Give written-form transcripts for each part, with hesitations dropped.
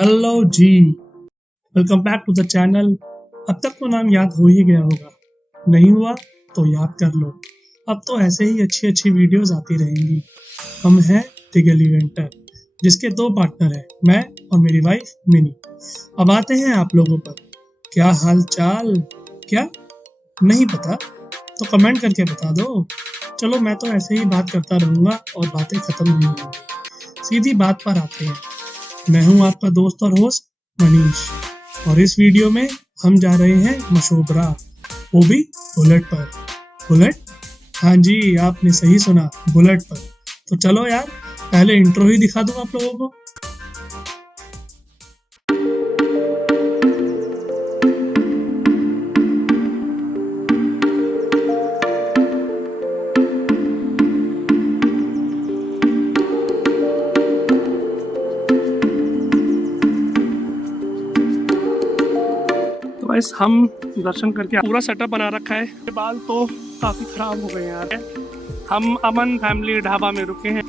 Hello ji, welcome back to the channel. अब तक तो नाम याद हो ही गया होगा, नहीं हुआ तो याद कर लो। अब तो ऐसे ही अच्छी अच्छी वीडियोस आती रहेंगी। हम हैं दिगल इवेंटर, जिसके दो पार्टनर हैं, मैं और मेरी वाइफ मिनी। अब आते हैं आप लोगों पर, क्या हाल चाल? क्या नहीं पता तो कमेंट करके बता दो। चलो, मैं तो ऐसे ही बात करता रहूंगा और बातें खत्म नहीं होंगी। सीधी बात पर आते हैं। मैं हूं आपका दोस्त और होस्ट मनीष, और इस वीडियो में हम जा रहे हैं मशोबरा, वो भी बुलेट पर। बुलेट? हाँ जी, आपने सही सुना, बुलेट पर। तो चलो यार, पहले इंट्रो ही दिखा दूं आप लोगों को। तो गाइस, हम दर्शन करके पूरा सेटअप बना रखा है। ये बाल तो काफ़ी ख़राब हो गए हैं यार। हम अमन फैमिली ढाबा में रुके हैं।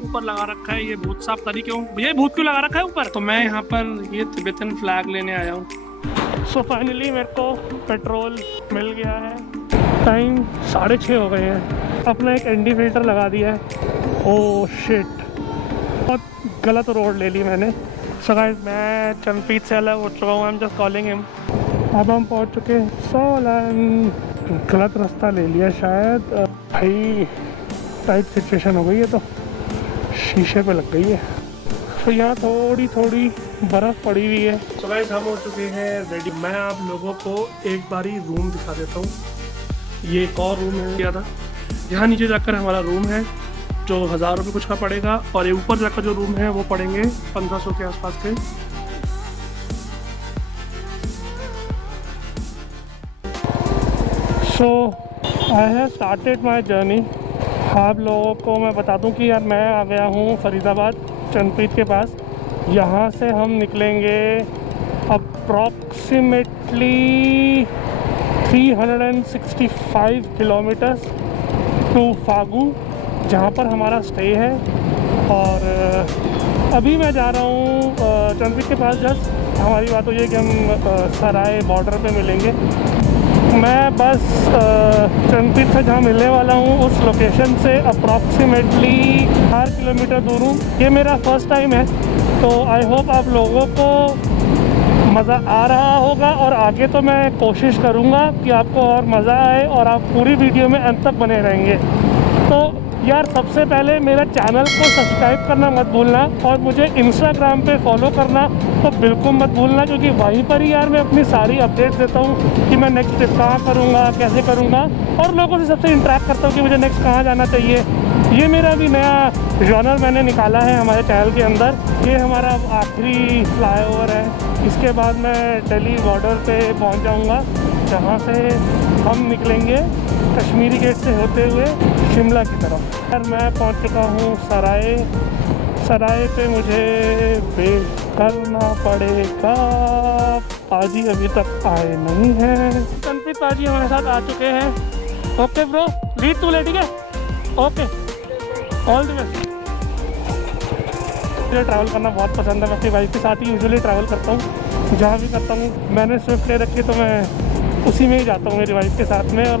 ऊपर लगा रखा है ये भूत साफ करी क्यों? भैया भूत क्यों लगा रखा है ऊपर? तो मैं यहाँ पर ये तिब्बतन फ्लैग लेने आया हूँ। सो फाइनली मेरे को पेट्रोल मिल गया है। टाइम 6:30 हो गए हैं। अपना एक एनडी फिल्टर लगा दिया है। ओह शिट, बहुत गलत रोड ले ली मैंने। सो गाइस, मैं चंदपीत से अलग हो चुका हूँ। I am just calling him. अब हम पहुँच चुके हैं सोलन। गलत रास्ता ले लिया शायद। भाई टाइट सिचुएशन हो गई है, तो शीशे पे लग गई है। तो यहाँ थोड़ी थोड़ी बर्फ़ पड़ी हुई है। तो गाइस, हम हो चुके हैं रेडी। मैं आप लोगों को एक बारी रूम दिखा देता हूँ। ये एक और रूम है किया था। यहाँ नीचे जाकर हमारा रूम है, जो 1000 रुपये कुछ का पड़ेगा, और ये ऊपर जाकर जो रूम है वो पड़ेंगे 1500 के आसपास के। So I have started my journey. आप लोगों को मैं बता दूं कि यार मैं आ गया हूँ फरीदाबाद, चंदपीत के पास। यहाँ से हम निकलेंगे अप्रॉक्सीमेटली 365 किलोमीटर्स टू फागू, जहाँ पर हमारा स्टे है। और अभी मैं जा रहा हूँ चंदपीत के पास। जस्ट हमारी बात हुई है कि हम सराय बॉर्डर पे मिलेंगे। मैं बस चंदपीत से जहाँ मिलने वाला हूँ उस लोकेशन से अप्रॉक्सीमेटली 4 किलोमीटर दूर हूँ। ये मेरा फर्स्ट टाइम है, तो आई होप आप लोगों को मज़ा आ रहा होगा। और आगे तो मैं कोशिश करूँगा कि आपको और मज़ा आए और आप पूरी वीडियो में अंत तक बने रहेंगे। तो यार, सबसे पहले मेरा चैनल को सब्सक्राइब करना मत भूलना, और मुझे इंस्टाग्राम पे फॉलो करना तो बिल्कुल मत भूलना, क्योंकि वहीं पर ही यार मैं अपनी सारी अपडेट्स देता हूँ कि मैं नेक्स्ट ट्रिप कहाँ करूँगा, कैसे करूँगा, और लोगों से सबसे इंटरेक्ट करता हूँ कि मुझे नेक्स्ट कहाँ जाना चाहिए। ये मेरा भी नया जॉनर मैंने निकाला है हमारे चैनल के अंदर। ये हमारा आखिरी फ्लाईओवर है। इसके बाद मैं दिल्ली बॉर्डर पे पहुँच जाऊँगा, जहाँ से हम निकलेंगे कश्मीरी गेट से होते हुए शिमला की तरफ। यार, मैं पहुंच चुका हूँ सराय। सराय पे मुझे वेट करना पड़ेगा। पाजी अभी तक आए नहीं हैं। चंदपीत पाजी हमारे साथ आ चुके हैं। ओके ब्रो, लीड टू ले, ठीक है? Okay, all the best. मुझे ट्रैवल करना बहुत पसंद है। मैं अपनी वाइफ के साथ ही यूजुअली ट्रैवल करता हूँ। जहाँ भी करता हूँ, मैंने स्विफ्ट ले रखी, तो मैं उसी में ही जाता हूँ मेरी वाइफ के साथ में, और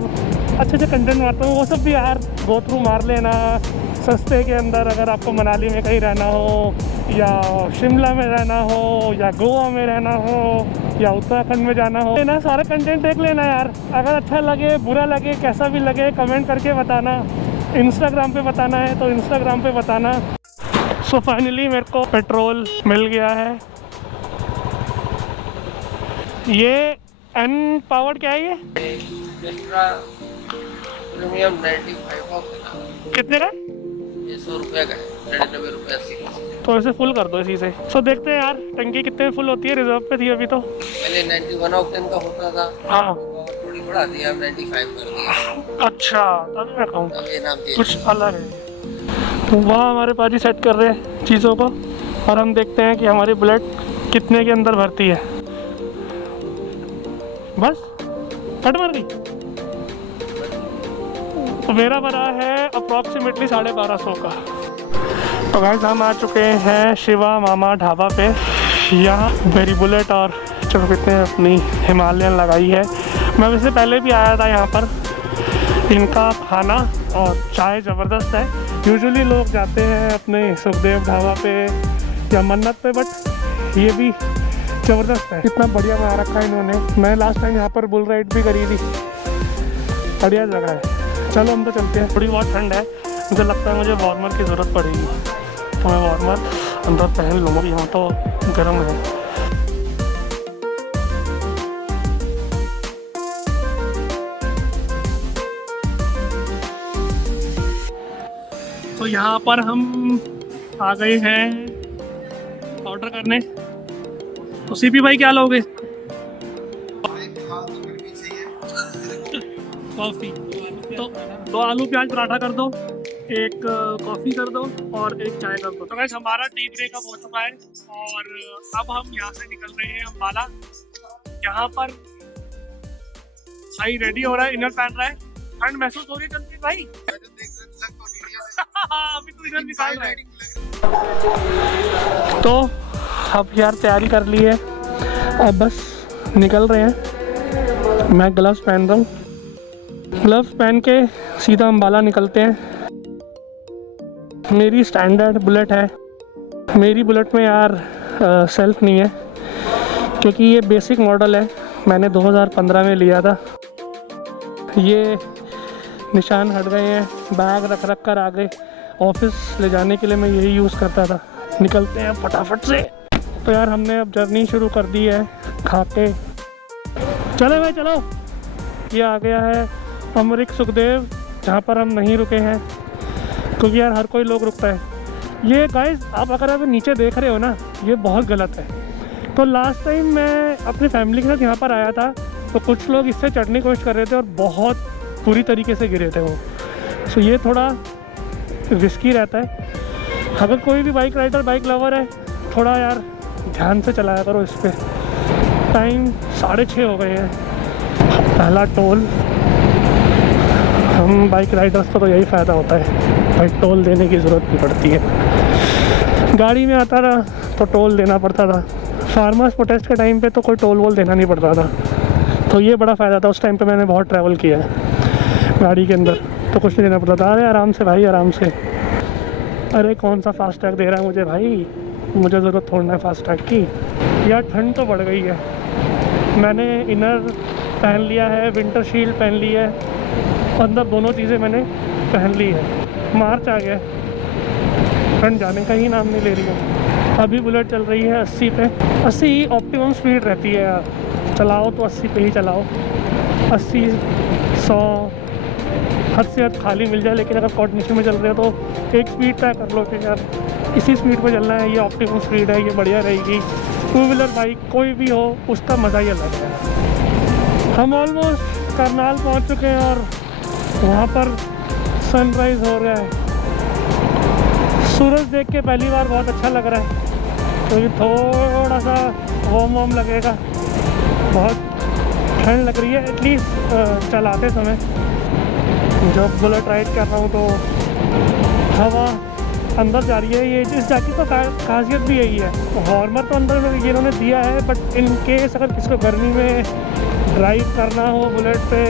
अच्छे अच्छे कंटेंट मारता हूँ। वो सब भी यार गो थ्रू मार लेना सस्ते के अंदर। अगर आपको मनाली में कहीं रहना हो, या शिमला में रहना हो, या गोवा में रहना हो, या उत्तराखंड में जाना हो, ना सारा कंटेंट देख लेना यार। अगर अच्छा लगे, बुरा लगे, कैसा भी लगे, कमेंट करके बताना। इंस्टाग्राम पे बताना है तो इंस्टाग्राम पे बताना। सो फाइनली मेरे को पेट्रोल मिल गया है। ये एन पावर्ड क्या है? ये प्रीमियम 95 कितने का? ये 100 रुपये का है, 99 रुपये 80। तो इसे फुल कर दो इसी से। सो देखते हैं यार टंकी कितने में फुल होती है। रिजर्व पे थी अभी तो। पहले 91 ऑक्टेन का होता था, हाँ, पावर थोड़ी बढ़ा दिया, 95 कर दिया। अच्छा, तभी मैं कहूँ अब ये नाम कुछ अलग है। तो वहाँ हमारे पाजी सेट कर रहे हैं चीज़ों को, और हम देखते हैं कि हमारी बुलेट कितने के अंदर भरती है। बस फट मर गई। तो मेरा बना है अप्रॉक्सीमेटली 1250 का। तो गाइस हम आ चुके हैं शिवा मामा ढाबा पे। यहाँ मेरी बुलेट और चौकित ने अपनी हिमालयन लगाई है। मैं वैसे पहले भी आया था यहाँ पर। इनका खाना और चाय ज़बरदस्त है। यूजुअली लोग जाते हैं अपने सुखदेव ढाबा पे या मन्नत पे, बट ये भी ज़बरदस्त है। कितना बढ़िया बना रखा है इन्होंने। मैं लास्ट टाइम यहाँ पर बुल राइड भी करी थी, बढ़िया जगह है। चलो हम तो चलते हैं। थोड़ी बहुत ठंड है, मुझे लगता है मुझे वार्मर की ज़रूरत पड़ेगी, तो मैं वार्मर अंदर पहन लूँगा। यहाँ तो गर्म है। तो यहाँ पर हम आ गए हैं ऑर्डर करने। तो सीपी भाई क्या लोगे? कॉफ़ी। तो 2 आलू प्याज पराठा कर दो, एक कॉफ़ी कर दो और एक चाय कर दो। तो गाइस हमारा टी ब्रेक अब हो चुका है और अब हम यहाँ से निकल रहे हैं अम्बाला। यहाँ पर भाई रेडी हो रहा है, इनर पहन रहा है। ठंड महसूस हो रही है चंद्रिक भाई? अभी तो इधर निकाल रहा है। तो अब यार तैयारी कर ली है, अब बस निकल रहे हैं। मैं ग्लव्स पहन रहा हूँ, ग्लव्स पहन के सीधा अम्बाला निकलते हैं। मेरी स्टैंडर्ड बुलेट है। मेरी बुलेट में यार सेल्फ नहीं है, क्योंकि ये बेसिक मॉडल है। मैंने 2015 में लिया था। ये निशान हट गए हैं, बैग रख रख कर आ गए। ऑफिस ले जाने के लिए मैं यही यूज़ करता था। निकलते हैं फटाफट से। तो यार हमने अब जर्नी शुरू कर दी है खा के। चले भाई चलो। ये आ गया है अमृत सुखदेव, जहाँ पर हम नहीं रुके हैं, क्योंकि यार हर कोई लोग रुकता है। ये गाइस आप अगर आप नीचे देख रहे हो ना, ये बहुत गलत है। तो लास्ट टाइम मैं अपनी फैमिली के साथ यहाँ पर आया था, तो कुछ लोग इससे चढ़ने की कोशिश कर रहे थे और बहुत पूरी तरीके से गिरे थे वो। सो ये थोड़ा रिस्की रहता है। अगर कोई भी बाइक राइडर, बाइक लवर है, थोड़ा यार ध्यान से चलाया करो इस पर। टाइम 6:30 हो गए हैं। पहला टोल। हम बाइक राइडर्स को तो यही फ़ायदा होता है भाई, टोल देने की ज़रूरत नहीं पड़ती है। गाड़ी में आता था तो टोल देना पड़ता था। फार्मर्स प्रोटेस्ट के टाइम पे तो कोई टोल वोल देना नहीं पड़ता था, तो ये बड़ा फ़ायदा था। उस टाइम पे मैंने बहुत ट्रैवल किया है गाड़ी के अंदर, तो कुछ नहीं देना पड़ता था। अरे आराम से भाई, आराम से। अरे कौन सा फास्टैग दे रहा है मुझे भाई, मुझे ज़रूरत थोड़ा है फास्टैग की। यार ठंड तो बढ़ गई है। मैंने इनर पहन लिया है, विंटर शील्ड पहन ली है, अंदर दोनों चीज़ें मैंने पहन ली है। मार्च आ गया, ठंड जाने का ही नाम नहीं ले रही है। अभी बुलेट चल रही है 80 पे। 80 ऑप्टिमम स्पीड रहती है यार। चलाओ तो 80 पे ही चलाओ। 80, 100 हद से हद खाली मिल जाए, लेकिन अगर कॉर्डिनेशन में चल रहे हो तो एक स्पीड तय कर लो कि यार इसी स्पीड पे चलना है, ये ऑप्टिमम स्पीड है, ये बढ़िया रहेगी। 2 व्हीलर बाइक कोई भी हो, उसका मज़ा ही अलग है। हम ऑलमोस्ट करनाल पहुंच चुके हैं और वहाँ पर सनराइज़ हो रहा है। सूरज देख के पहली बार बहुत अच्छा लग रहा है, क्योंकि थोड़ा सा वार्म लगेगा। बहुत ठंड लग रही है एटलीस्ट चलाते समय। जब बुलेट राइड कर रहा हूँ तो हवा अंदर जा रही है। ये इस जैकेट का खासियत भी यही है। वार्मर तो अंदर ये इन्होंने दिया है, बट इन केस अगर किसी को गर्मी में ड्राइव करना हो बुलेट पे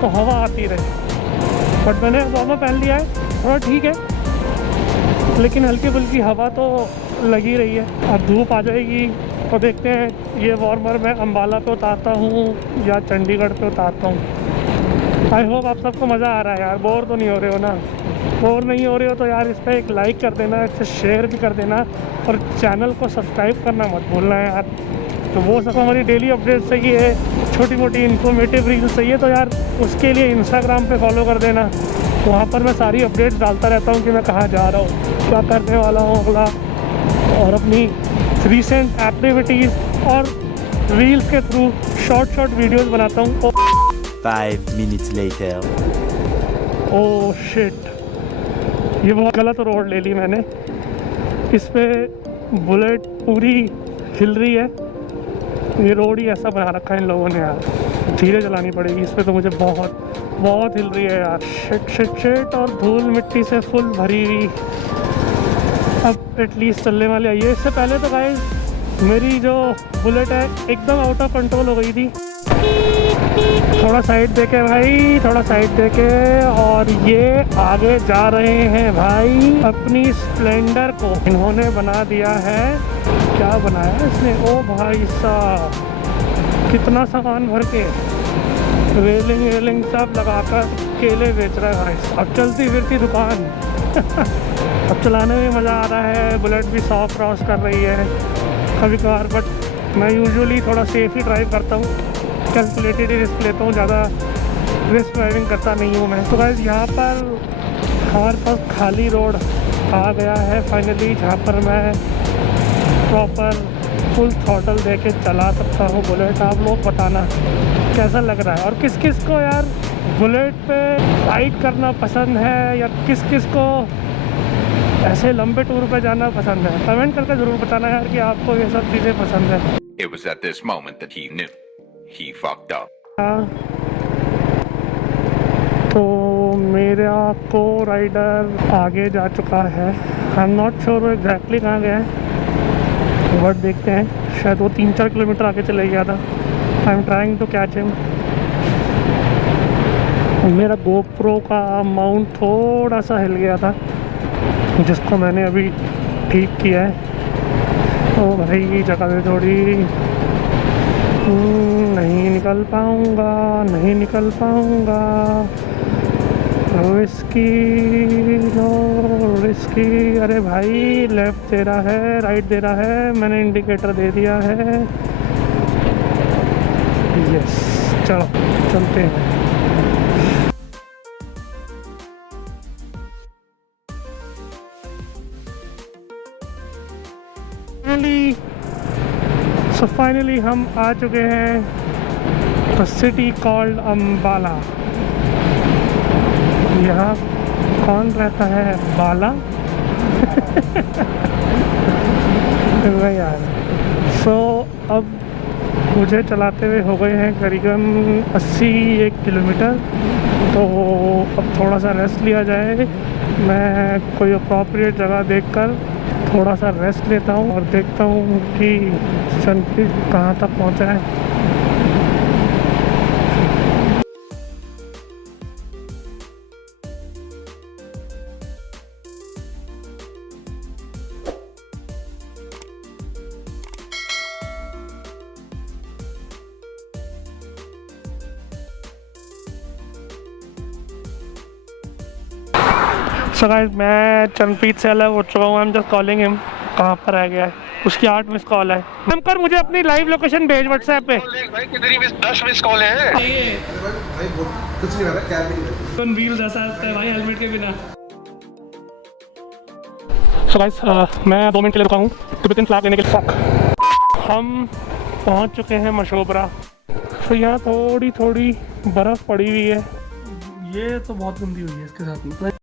तो हवा आती रहे। बट मैंने वार्मर पहन लिया है, थोड़ा ठीक है, लेकिन हल्की फुल्की हवा तो लगी रही है। अब धूप आ जाएगी तो देखते हैं ये वार्मर मैं अम्बाला पे उतारता हूँ या चंडीगढ़ पे उतारता हूँ। आई होप आप सबको मज़ा आ रहा है यार। बोर तो नहीं हो रहे हो ना? बोर नहीं हो रहे हो तो यार इस पर एक लाइक कर देना, इसे शेयर भी कर देना और चैनल को सब्सक्राइब करना मत भूलना है यार। तो वो सब हमारी डेली अपडेट चाहिए, छोटी मोटी इन्फॉर्मेटिव रील्स चाहिए, तो यार उसके लिए इंस्टाग्राम पे फॉलो कर देना। वहाँ पर मैं सारी अपडेट्स डालता रहता हूँ कि मैं कहाँ जा रहा हूँ, क्या करने वाला हूँ अगला, और अपनी रिसेंट एक्टिविटीज़ और रील्स के थ्रू शॉर्ट वीडियोज़ बनाता हूँ। 5 minutes later. ओह शिट, ये बहुत गलत रोड ले ली मैंने। इस पे बुलेट पूरी हिल रही है। ये रोड ही ऐसा बना रखा है इन लोगों ने यार, धीरे चलानी पड़ेगी इस पे, तो मुझे बहुत हिल रही है यार। शिट और धूल मिट्टी से फुल भरी हुई। अब एटलीस्ट चलने वाले आइए। इससे पहले तो गाइस मेरी जो बुलेट है एकदम आउट ऑफ कंट्रोल हो गई थी। थोड़ा साइड देके भाई, थोड़ा साइड देके, और ये आगे जा रहे हैं भाई अपनी स्प्लेंडर को। इन्होंने बना दिया है, क्या बनाया इसने, ओ भाई साहब कितना सामान भर के, रेलिंग सब लगाकर केले बेच रहा है भाई। अब चलती फिरती दुकान। अब चलाने में मज़ा आ रहा है। बुलेट भी 100 क्रॉस कर रही है कभी कभार, बट मैं यूजुअली थोड़ा सेफ ही ड्राइव करता हूँ, कैलकुलेटेड ही रिस्क लेता हूँ, ज़्यादा रिस्क ड्राइविंग करता नहीं हूँ मैं। तो गाइस यहाँ पर हमारे पास खाली रोड आ गया है फाइनली, जहाँ पर मैं प्रॉपर फुल थ्रॉटल दे के चला सकता हूँ बुलेट। आप लोग बताना कैसा लग रहा है, और किस किस को यार बुलेट पे राइड करना पसंद है, या किस किस को ऐसे लंबे टूर पे जाना पसंद है। कमेंट करके ज़रूर बताना यार कि आपको ये सब चीज़ें पसंद है। It was at this moment that he knew he fucked up. तो मेरा को राइडर आगे जा चुका है। आई एम नॉट श्योर वो एग्जैक्टली कहाँ गया है, बट देखते हैं। शायद वो 3-4 किलोमीटर आगे चले गया था। I am trying to catch him. मेरा गोप्रो का माउंट थोड़ा सा हिल गया था, जिसको मैंने अभी ठीक किया है। ओ भाई जगह दे थोड़ी, नहीं निकल पाऊँगा। Risky no risky. अरे भाई लेफ्ट दे रहा है, राइट दे रहा है, मैंने इंडिकेटर दे दिया है। यस चलो चलते हैं। फाइनली हम आ चुके हैं द सिटी कॉल्ड अम्बाला। यहाँ कौन रहता है, बाला? यार सो अब मुझे चलाते हुए हो गए हैं करीबन 81 किलोमीटर। तो अब थोड़ा सा रेस्ट लिया जाए। मैं कोई अप्रोप्रिएट जगह देखकर थोड़ा सा रेस्ट लेता हूँ और देखता हूँ कि चंपी कहाँ तक पहुँचा है। सो गाइस मैं चरणप्रीत से अलग हो चुका हूँ। I am just calling him. कहाँ पर रह गया है, उसकी 8 मिस कॉल है। हम कर मुझे अपनी लाइव लोकेशन भेज व्हाट्सएप पे। भाई कितनी 10 मिस कॉल है। भाई कुछ नहीं हो रहा, क्या भी नहीं। कौन व्हील जैसा है भाई हेलमेट के बिना। सो गाइस मैं 2 मिनट के लिए रुका हूँ तिब्बतन फ्लैग लेने के लिए। हम पहुँच चुके हैं मशोबरा। तो यहाँ थोड़ी बर्फ़ पड़ी हुई है। ये तो बहुत गंदी हुई है इसके साथ में।